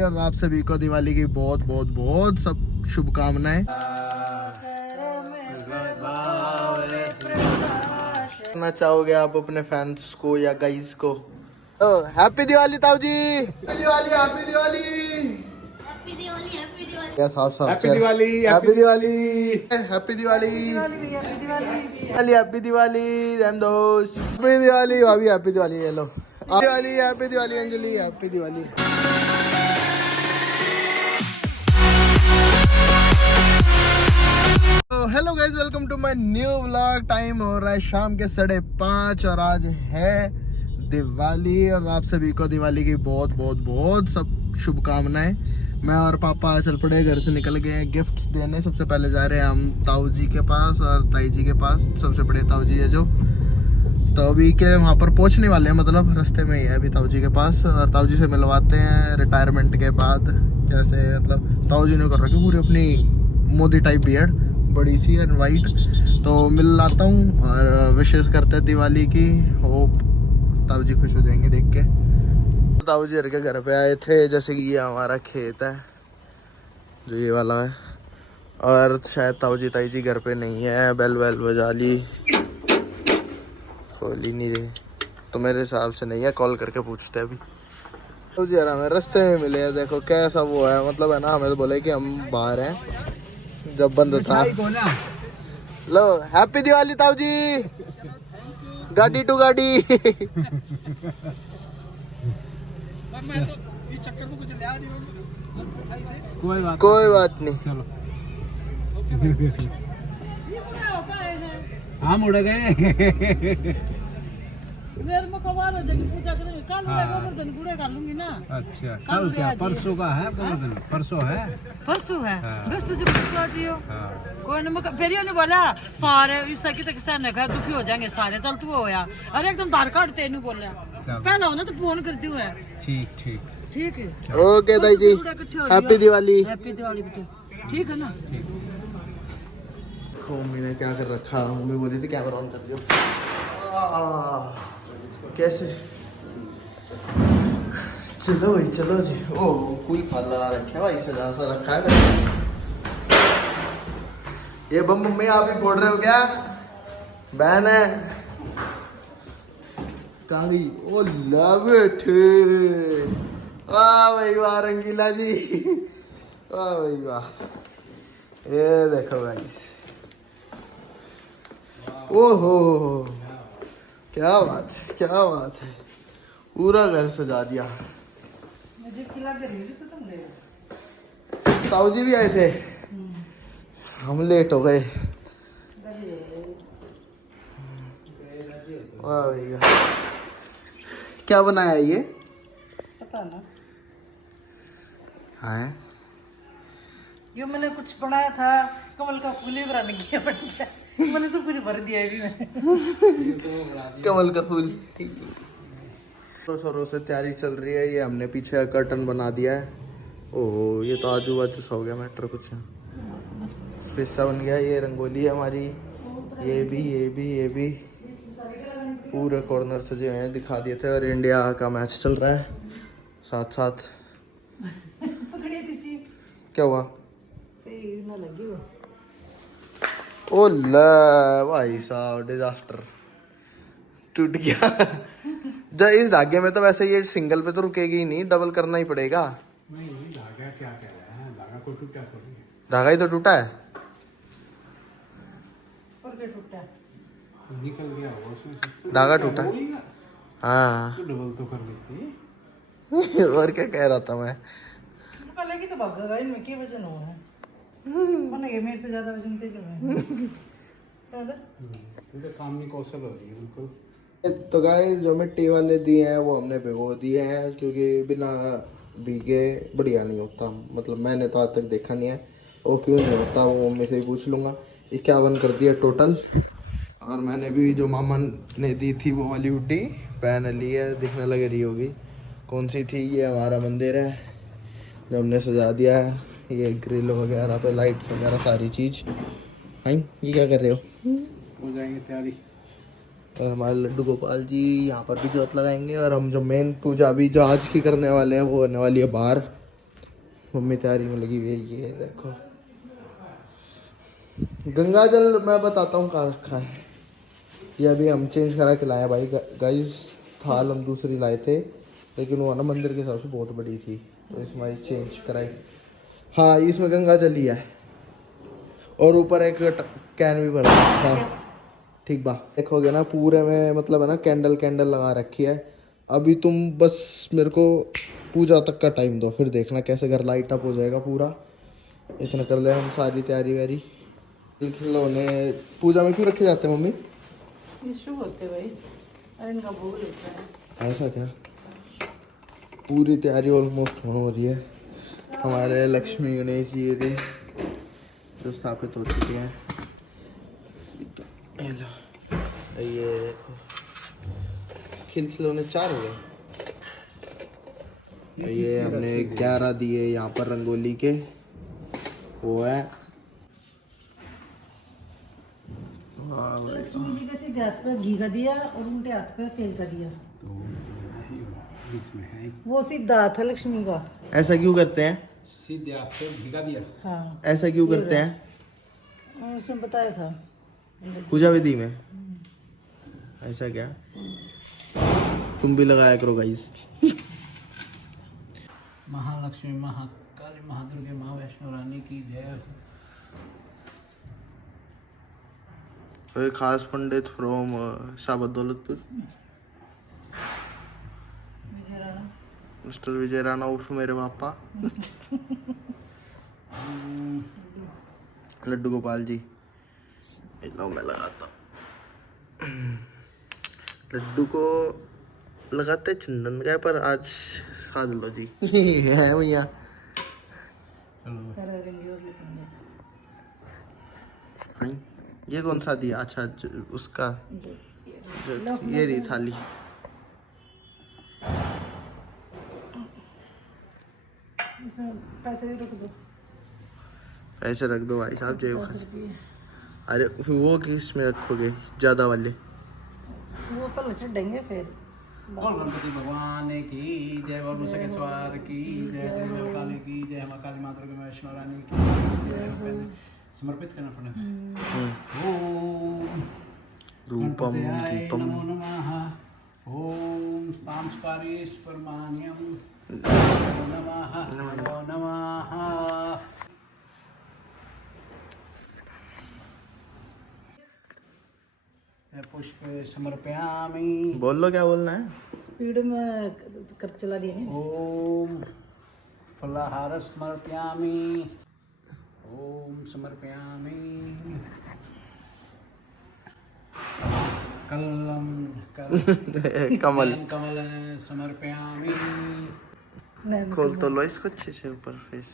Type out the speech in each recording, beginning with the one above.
और आप सभी को दिवाली की बहुत बहुत बहुत सब शुभकामनाएं। मैं चाहोगे आप अपने फैंस को या गाइस को हैप्पी दिवाली ताऊ जी, happy Diwali, happy Diwali, happy Diwali, happy Diwali, क्या साफ साफ happy Diwali, happy Diwali, happy Diwali, happy Diwali दोस्त, हैप्पी दिवाली भाभी, हैप्पी दिवाली, ये लो Diwali, happy Diwali Anjali, happy Diwali. Hello guys, welcome to my new vlog. Time हो रहा है शाम के 5:30 और आज है दिवाली और आप सभी को दिवाली की बहुत बहुत बहुत सब शुभकामनाएं। मैं और पापा चल पड़े, घर से निकल गए हैं गिफ्ट्स देने। सबसे पहले जा रहे हैं हम ताऊ जी के पास और ताई जी के पास। सबसे बड़े ताऊ जी है जो, तो अभी के वहाँ पर पहुँचने वाले हैं, मतलब रास्ते में ही है अभी ताऊ जी के पास। और ताऊ जी से मिलवाते हैं रिटायरमेंट के बाद। कैसे मतलब ताऊ जी ने कर रखी पूरी अपनी मोदी टाइप बियर्ड, बड़ी सी एंड वाइट। तो मिल लाता हूँ और विशेष करते हैं दिवाली की। होप ताऊ जी खुश हो जाएंगे देख के। ताऊ जी के घर पे आए थे, जैसे कि ये हमारा खेत है जो ये वाला है, और शायद ताऊ जी ताई जी घर पे नहीं है। बेल वेल बजा ली, खोल ही नहीं रही, तो मेरे हिसाब से नहीं है। कॉल करके पूछते हैं अभी। ताऊ जी यार हमें रास्ते में मिले हैं, देखो कैसा वो है, मतलब है ना, हमें तो बोले कि हम बाहर हैं जब बंद था। लो हैप्पी दिवाली ताऊ जी, गाड़ी टू गाड़ी। कोई बात नहीं, चलो हम उड़ गए। पूजा करेंगे कल, गोवर्धन गुड़े कर लूंगी ना। अच्छा कल क्या, परसों का है गोवर्धन? परसों है, परसों है हाँ। बस तुझे परसों आज हो। हाँ। कोई ना फिर ने बोला सारे इसकी तक सहने का दुखी हो जाएंगे सारे, चल तू होया। अरे एकदम धार काट तेनू बोला पहला हो ना तो फोन करती हूँ। ठीक ठीक ठीक है, ओके ताई जी, हैप्पी दिवाली, हैप्पी दिवाली बेटे, ठीक है ना। मम्मी ने क्या कर रखा, मम्मी बोली थी कैमरा ऑन कर दियो। कैसे, चलो भाई चलो जी। ओ फूल फल लगा रखे भाई, सजा सा रखा है। ये बम मम्मी आप ही फोड़ रहे हो क्या? बहन है कहाँ गई? ओ लव इट, वाह भाई वाह रंगीला जी, वाह भाई वाह। ये देखो गाइस, ओहो क्या बात है, क्या बात है, पूरा घर सजा दिया। ताऊ जी भी आए थे, हम लेट हो गए। वाह भैया, क्या बनाया ये? पता ना, हाँ यो मैंने कुछ बनाया था, कमल का फूल ही बन गया, बन गया। मैंने सब कुछ भर दिया है भी मैंने। कमल का फूल। जोरों से तैयारी चल रही है। ये हमने पीछे कर्टन बना दिया है। ओह ये तो आजू बाजू सा हो गया मैटर कुछ, हिस्सा बन गया। ये रंगोली है हमारी, ये भी पूरे कॉर्नर सजे हुए हैं, दिखा दिए थे। और इंडिया का मैच चल रहा है साथ साथ। क्या हुआ? सही ना लगी वो। ओ ले भाई साहब, डिजास्टर, टूट गया। जब इस धागे में तो वैसे ये सिंगल पे तो रुकेगी ही नहीं, डबल करना ही पड़ेगा। नहीं धागा क्या कह रहा है, धागा को टूटा थोड़ी है। धागा ही तो टूटा है, और क्या टूटा? निकल गया वो उसमें, धागा टूटा। हाँ तो डबल तो कर लेती। और क्या कह रहा था मैं। लगी तो भागेगा, इनमें क्या वजन हुआ है? मैंने ये मेरे से ज्यादा वजन तेज है। तू तो काम में कौशल हो रही है बिल्कुल। तो गाइस जो मिट्टी वाले दिए हैं वो हमने भिगो दिए हैं, क्योंकि बिना भीगे बढ़िया नहीं होता। मतलब मैंने तो आज तक देखा नहीं है, वो क्यों नहीं होता वो मम्मी से ही पूछ लूँगा। 51 कर दिया टोटल। और मैंने भी जो मामा ने दी थी वो वाली हुड्डी पहन ली है, दिखने लग रही होगी कौन सी थी। ये हमारा मंदिर है जो हमने सजा दिया है, ये ग्रिल वगैरह पे लाइट्स वगैरह सारी चीज़। हाँ ये क्या कर रहे हो जाएंगे तैयारी। और हमारे लड्डू गोपाल जी यहाँ पर भी जोत लगाएंगे। और हम जो मेन पूजा अभी जो आज की करने वाले हैं वो होने वाली है बाहर मम्मी तैयारी में लगी हुई है। ये देखो गंगा जल मैं बताता हूँ कहाँ रखा है। ये अभी हम चेंज करा के लाए भाई गाइस। थाल हम दूसरी लाए थे लेकिन वो ना मंदिर के हिसाब से बहुत बड़ी थी तो इसमें चेंज कराई। हाँ इसमें गंगा जल ही है और ऊपर एक कैन भी भरा है। ठीक बा देखोगे ना पूरे में मतलब है ना कैंडल कैंडल लगा रखी है। अभी तुम बस मेरे को पूजा तक का टाइम दो फिर देखना कैसे घर लाइट अप हो जाएगा पूरा। इतना कर ले हम सारी तैयारी वैयारी। खिलौने पूजा में क्यों रखे जाते हैं मम्मी? ये शुभ होते भाई और इनका भोग लगता है। ऐसा क्या? पूरी तैयारी ऑलमोस्ट हो रही है। हमारे लक्ष्मी गणेश जी थे जो स्थापित हो चुके हैं। ये देखो खिलखिलौने 4 हो गए। ये हमने 11 दिए यहाँ पर रंगोली के। वो है लक्ष्मी जी के सीधे हाथ पे घी का दिया और उल्टे हाथ पे तेल का दिया। तो बीच में है वो सीधा हाथ है लक्ष्मी का। ऐसा क्यों करते हैं? सीधे आपसे भिगा दिया। हाँ ऐसा क्यों करते हैं? उसने बताया था पूजा विधि में। ऐसा क्या? तुम भी लगाया करो गाइस। महालक्ष्मी महाकाली महादुर्गे माँ वैष्णो रानी की जय। कोई खास पंडित फ्रॉम साबत दौलतपुर मिस्टर विजय राणा उर्फ मेरे पापा लड्डू गोपाल जी। लो मैं लगाता हूँ। लड्डू को लगाते चंदन का पर आज साध लो जी। है भैया। हाँ ये कौन सा दिया? अच्छा उसका ये रही थाली। इसमें पैसे भी रख दो। पैसे रख दो भाई साहब जेब में। अरे फिर वो किस में रखोगे ज्यादा वाले? वो पहले चढ़ेंगे फिर। बोल गणपति भगवान की जय। बोल मुसकेश्वर की जय। बोल काली की जय। माँ काली माता की वैष्णो रानी की जय। पहले समर्पित करना पड़ेगा। ओम धूपम दीपम नमो नमः। ओम पाम स्पारिस परमान्यम नमः नमो नमः। पुष्प समर्पयामि। बोल लो क्या बोलना है। स्पीड में कर चला दिया नहीं। ओम फलाहार समर्पयामि। ओम समर्पयामि। कलम कमल कमल समर्पयामि। खोल तो लो इसको अच्छे से ऊपर फेस।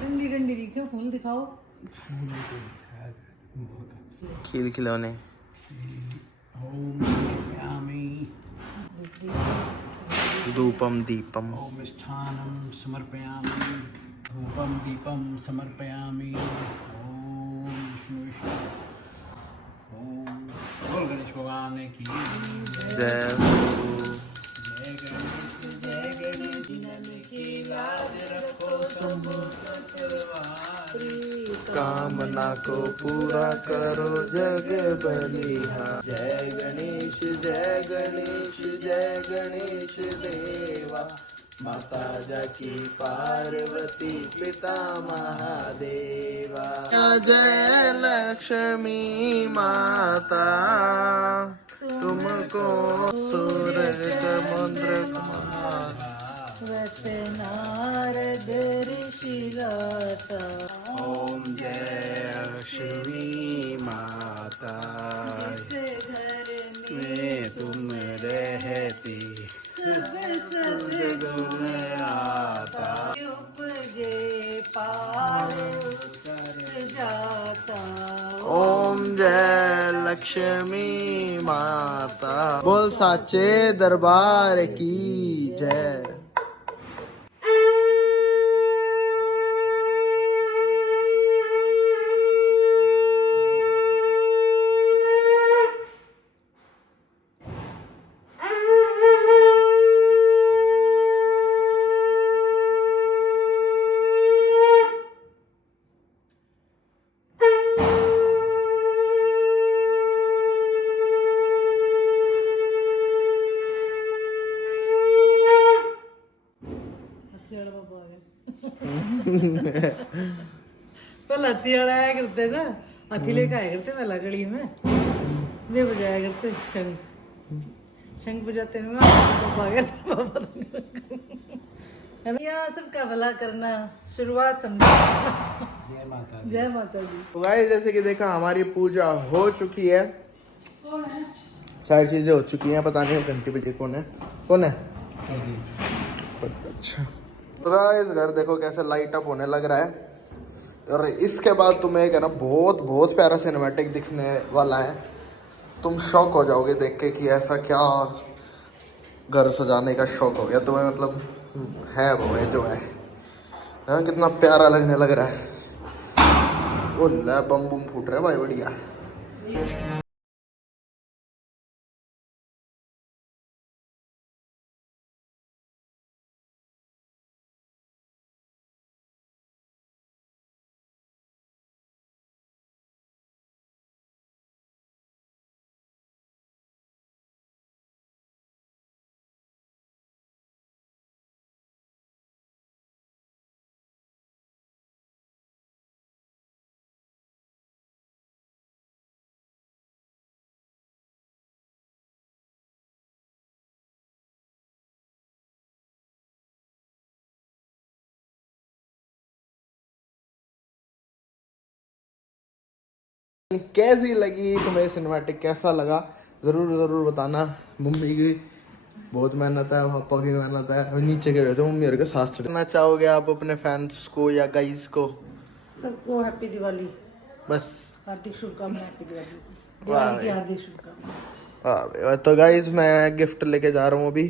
डंडी डंडी दिखो फूल दिखाओ। खिल खिलौने। ओम समर्पयामि। धूपम दीपम ओम स्थानम समर्पयामि। धूपम दीपम समर्पयामि। ओम विष्णु विष्णु। ओम बोल गणेश भगवान की जय जय गणेश जय गणेश नन की लाज रखो शंभु चक्रवारी। कामना को पूरा करो जग बलिहार। जय गणेश जय गणेश जय गणेश देवा। माता जाकी पार्वती पिता महादेवा। जय लक्ष्मी माता तुमको सूरज मंत्र वैसे नारद ऋषि गाता। ओम जय लक्ष्मी माता घर में तुम रहती गुण आता। उपजे पार जाता। ओम जय लक्ष्मी माता। बोल साचे दरबार की जय। पहले हाथी वाला आया करते ना, हाथी लेके आया करते पहला गली में, वे बजाया करते शंख बजाते हैं। पापा गया था, पापा यहाँ सबका भला करना शुरुआत हम। जय माता दी। जय माता दी। तो गाइस जैसे कि देखा हमारी पूजा हो चुकी है, सारी चीजें हो चुकी हैं। पता नहीं घंटी बजे कौन है अच्छा। तो गाइस घर देखो कैसे लाइट अप होने लग रहा है, और इसके बाद तुम्हें एक है ना बहुत बहुत प्यारा सिनेमैटिक दिखने वाला है। तुम शौक हो जाओगे देख के कि ऐसा क्या घर सजाने का शौक हो गया तुम्हें, मतलब है वो है जो है। कितना प्यारा लगने लग रहा है। ओ ला बम बम फूट रहा है भाई, बढ़िया। कैसी लगी तुम्हें सिनेमैटिक, कैसा लगा ज़रूर ज़रूर बताना। मम्मी की बहुत मेहनत है, पापा की मेहनत है, और नीचे के हुए थे मम्मी और के साथ चढ़ना चाहोगे आप अपने फैंस को या गाइस को? सबको हैप्पी दिवाली, बस हार्दिक शुभकामनाएं। हैप्पी दिवाली की हार्दिक शुभकामनाएं। तो गाइस मैं गिफ्ट लेके जा रहा हूँ अभी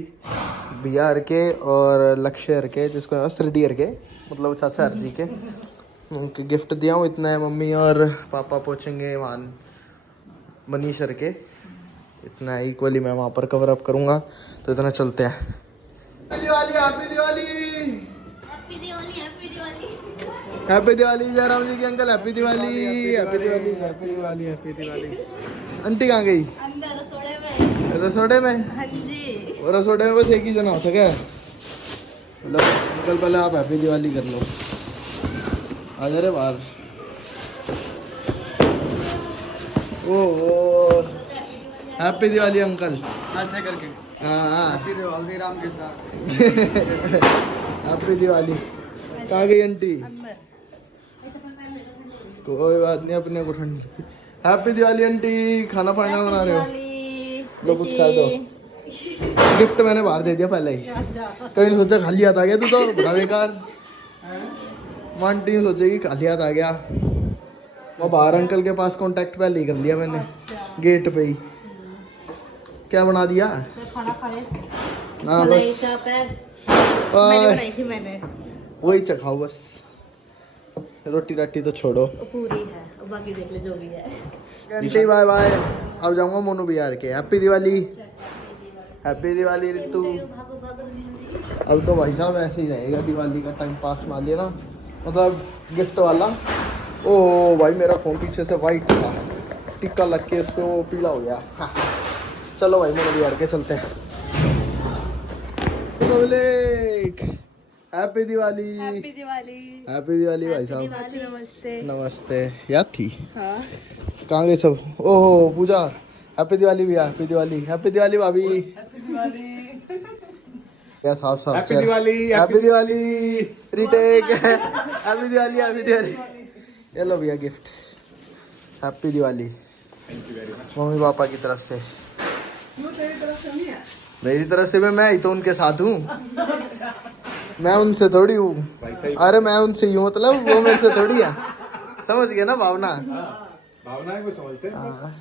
भैया हर के और लक्ष्य हर के, जिसको श्रीडी हर के, मतलब चाचा हर जी के, उनके गिफ्ट दिया हूँ। इतना है, मम्मी और पापा पहुँचेंगे वहाँ मनीष हर के, इतना इक्वली मैं वहाँ पर कवर अप करूँगा। तो इतना चलते हैं। Happy Diwali, happy Diwali, happy Diwali, happy Diwali, happy Diwali Jairam ji के uncle, happy Diwali, happy Diwali, happy Diwali, happy Diwali. Aunty कहाँ गई? अंदर रसोड़े में। रसोड़े में? हाँ जी। और रसोड़े में बस एक ही जना हो सके, मतलब अंकल पहले आप हैप्पी दिवाली कर लो। आ जा रे बाहर। ओ हैप्पी दिवाली अंकल, ऐसे करके हाँ हैप्पी दिवाली राम के साथ। हैप्पी दिवाली। कहाँ गई आंटी? कोई बात नहीं, अपने को ठंड। हैप्पी दिवाली आंटी, खाना पाना बना रहे हो? लो कुछ कर दो। गिफ्ट मैंने बाहर दे दिया पहले ही, कहीं नहीं सोचा खाली हाथ आ गया तू तो बड़ा बेकार। आंटी ने सोचेगी खाली हाथ आ गया। वो बाहर अंकल के पास कांटेक्ट पहले ही कर लिया मैंने, गेट पे ही। क्या बना दिया? खाना खाए। ना बस मैंने बनाई थी मैंने। वही चखाओ बस, रोटी राटी तो छोड़ो। पूरी है, और बाकी देख ले जो भी है। आंटी बाय बाय, अब जाऊंगा मोनू बिहार के। Happy Diwali, happy Diwali Ritu. अब तो भाई साहब ऐसे ही रहेगा, दिवाली का टाइम पास मान लिया ना, मतलब गिफ्ट वाला। ओ भाई मेरा फोन पीछे से वाइट था, टिक्का लग के उस पर वो पीला हो गया। चलो भाई मोनू बिहार के चलते हैं। Happy Diwali, happy Diwali, happy Diwali भाई साहब। नमस्ते। नमस्ते। याद थी? हाँ। कहाँ गए सब? ओहो पूजा, हैप्पी दिवाली भैया, हैप्पी दिवाली, हैप्पी दिवाली भाभी। क्या साफ साफ happy Diwali, happy Diwali, retake. Happy Diwali, happy Diwali. ये लो भैया gift, happy Diwali mummy papa की तरफ से। मेरी तरफ से मैं ही तो उनके साथ हूँ, मैं उनसे थोड़ी हूँ। अरे मैं उनसे ही हूँ, मतलब वो मेरे से थोड़ी है। समझ गए ना भावना? भावनाएं को समझते हैं बस।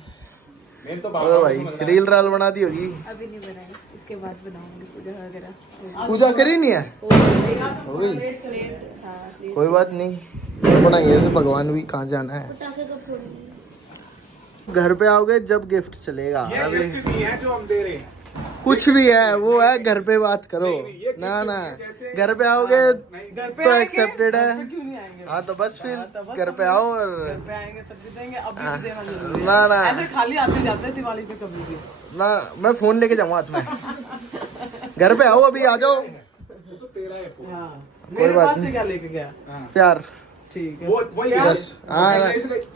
मेन तो और भाई रील राल बना दी होगी? अभी नहीं बनाई, इसके बाद बनाऊंगी पूजा वगैरह। पूजा करी नहीं है? हो गई, कोई बात नहीं, बनाइए से भगवान भी कहाँ जाना है। घर पे आओगे जब गिफ्ट चलेगा। अभी गिफ्ट नहीं है जो हम दे रहे हैं, कुछ भी है वो है, घर पे बात करो ना ना। घर पे आओगे तो एक्सेप्टेड है। हाँ तो बस फिर घर पे आओ और ना ना खाली आते जाते हैं दिवाली पे कभी भी ना, मैं फोन लेके जाऊंगा हाथ में। घर पे आओ, अभी आ जाओ। तो तेरा है। हाँ। मेरे बात पास नहीं। से क्या लेके गया? प्यार ठीक है। वो वही बस। हाँ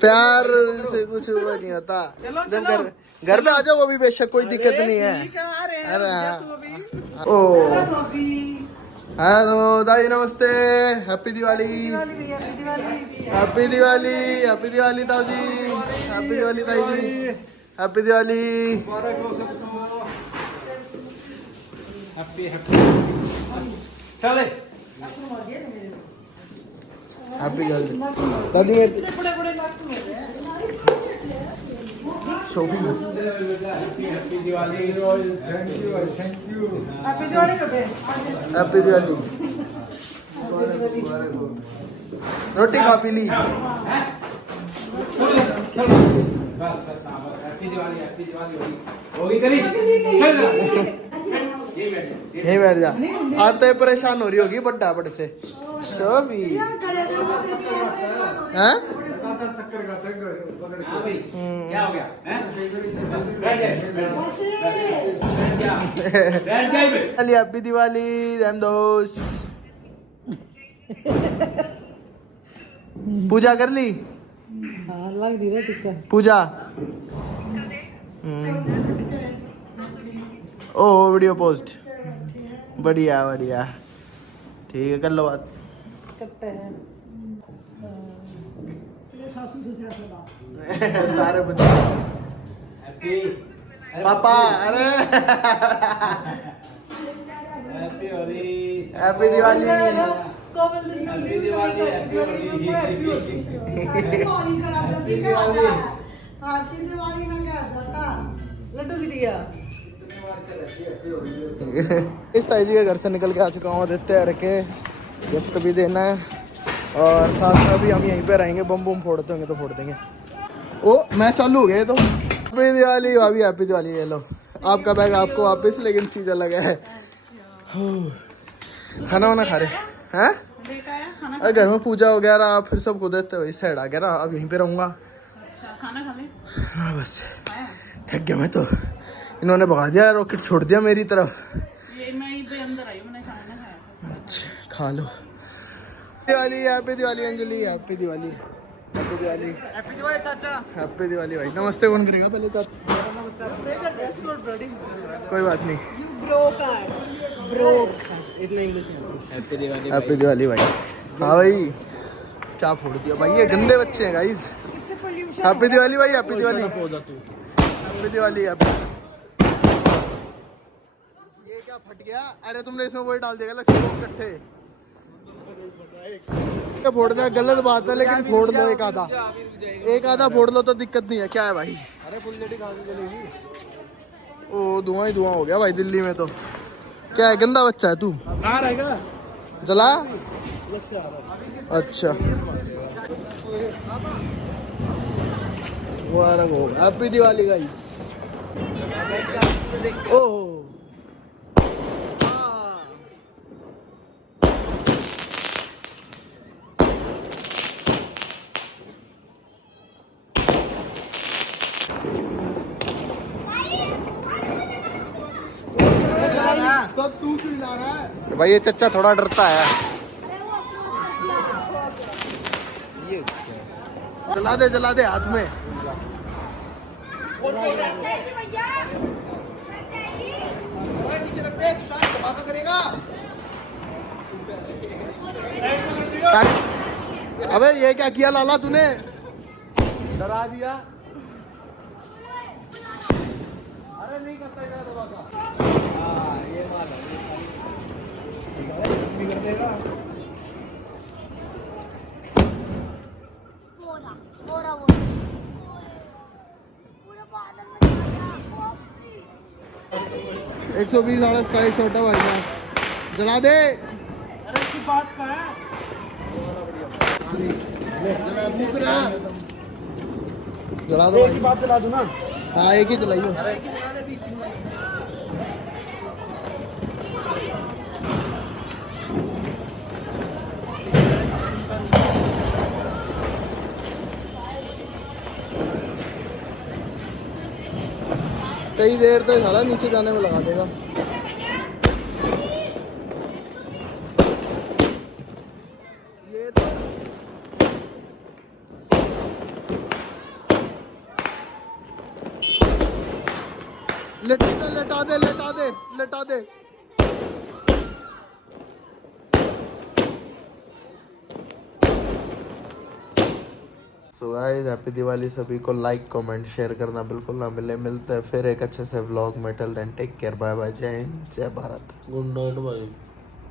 प्यार से कुछ हुआ नहीं होता। चलो, जब चलो। घर पे आ जाओ वो भी बेशक कोई दिक्कत नहीं है। ठीक है, आ रहे हैं, अरे जा हाँ। तू अभी। ओ सोफी। हेलो दादी नमस्ते। Happy Diwali. Happy Diwali. Happy Diwali ताऊ जी। हैप्पी दिवाली ताई जी। हैप्पी दिवाली। हैप्पी हैप्पी चले हैप्पी दिवाली दादी मेरी shopping. Happy Diwali thank you happy Diwali कब है? हैप्पी दिवाली। रोटी खा पी ली। हैप्पी दिवाली होगी तेरी चल जा यही बैठ जा। आते परेशान हो रही होगी बड्डा बड़े से शोभी हैं। हाँ भाई क्या हो गया हैं? बैठ जा बैठ जा हैप्पी दिवाली जैम दोस्त। पूजा कर ली? हाँ, लग रही है टिक्का। पूजा ओ वीडियो पोस्ट बढ़िया बढ़िया ठीक है कर लो बात। करते हैं। सारे बच्चे हैप्पी पापा अरे happy Holi happy Diwali. Happy Diwali laddu भी दिया। इस ताई जी के घर से निकल के आ चुका हूँ आदित्य के गिफ्ट भी देना है और साथ में अभी हम यहीं पे रहेंगे। बम बम फोड़ते होंगे तो फोड़ देंगे। ओ मैं चालू हो गए तो हैप्पी दिवाली भाभी हैप्पी दिवाली। ये लो आपका बैग आपको वापस लेकिन चीज़ अलग है। खाना वाना खा रहे हैं? अरे घर में पूजा वगैरह फिर सबको देते हुए इस साइड आ गया ना। अब यहीं पे रहूँगा। खाना खा ले। हाँ बस थक गया मैं तो। इन्होंने भगा दिया रॉकेट छोड़ दिया मेरी तरफ। ये मैं इधर अंदर आई हूं, मैंने खाना खाया। अच्छा खा लो। Diwali happy Diwali Anjali happy Diwali happy Diwali happy Diwali चाचा। हैप्पी दिवाली भाई। नमस्ते कौन करेगा पहले तो? मेरा ड्रेस कोड ब्लडी। कोई बात नहीं। यू ब्रोक इतना इंग्लिश में। हैप्पी दिवाली हैप्पी दिवाली भाई। हाँ भाई क्या फोड़ दिया भाई। ये गंदे बच्चे हैं गाइस। इससे पोल्यूशन। हैप्पी दिवाली भाई happy Diwali happy Diwali happy. ये क्या फट गया? अरे तुमने इसमें वही डाल दिया लक्ष्य को इकट्ठे। फोड़ना गलत बात है लेकिन फोड़ लो एक आधा फोड़ लो तो दिक्कत नहीं है। क्या है भाई? अरे फुलझड़ी कहाँ से जलेगी? ओ धुआं ही धुआं हो गया भाई दिल्ली में तो। क्या है गंदा बच्चा है तू? कहाँ रहेगा? जला अच्छा मुबारक हो हैप्पी दिवाली गाइस। ओह तो तू क्यों ला रहा है भाई? ये चच्चा थोड़ा डरता है। जला दे हाथ में। अबे ये क्या किया लाला तूने? डरा दिया। अरे नहीं करता इधर दबा का। ये माल कर देगा। पूरा 120 वाला स्काई छोटा भाई साहब जला दे। अरे की बात का है। जला दो भाई। बात चला दूँ ना? हाँ एक ही चलाइयो। कई देर तक साला नीचे जाने में लगा देगा। लेटा दे। सो गाइस हैप्पी दिवाली सभी को। लाइक कमेंट शेयर करना बिल्कुल ना मिलते हैं फिर एक अच्छे से व्लॉग में। Till then take care, bye bye, जय हिंद, जय भारत, गुड नाइट भाई।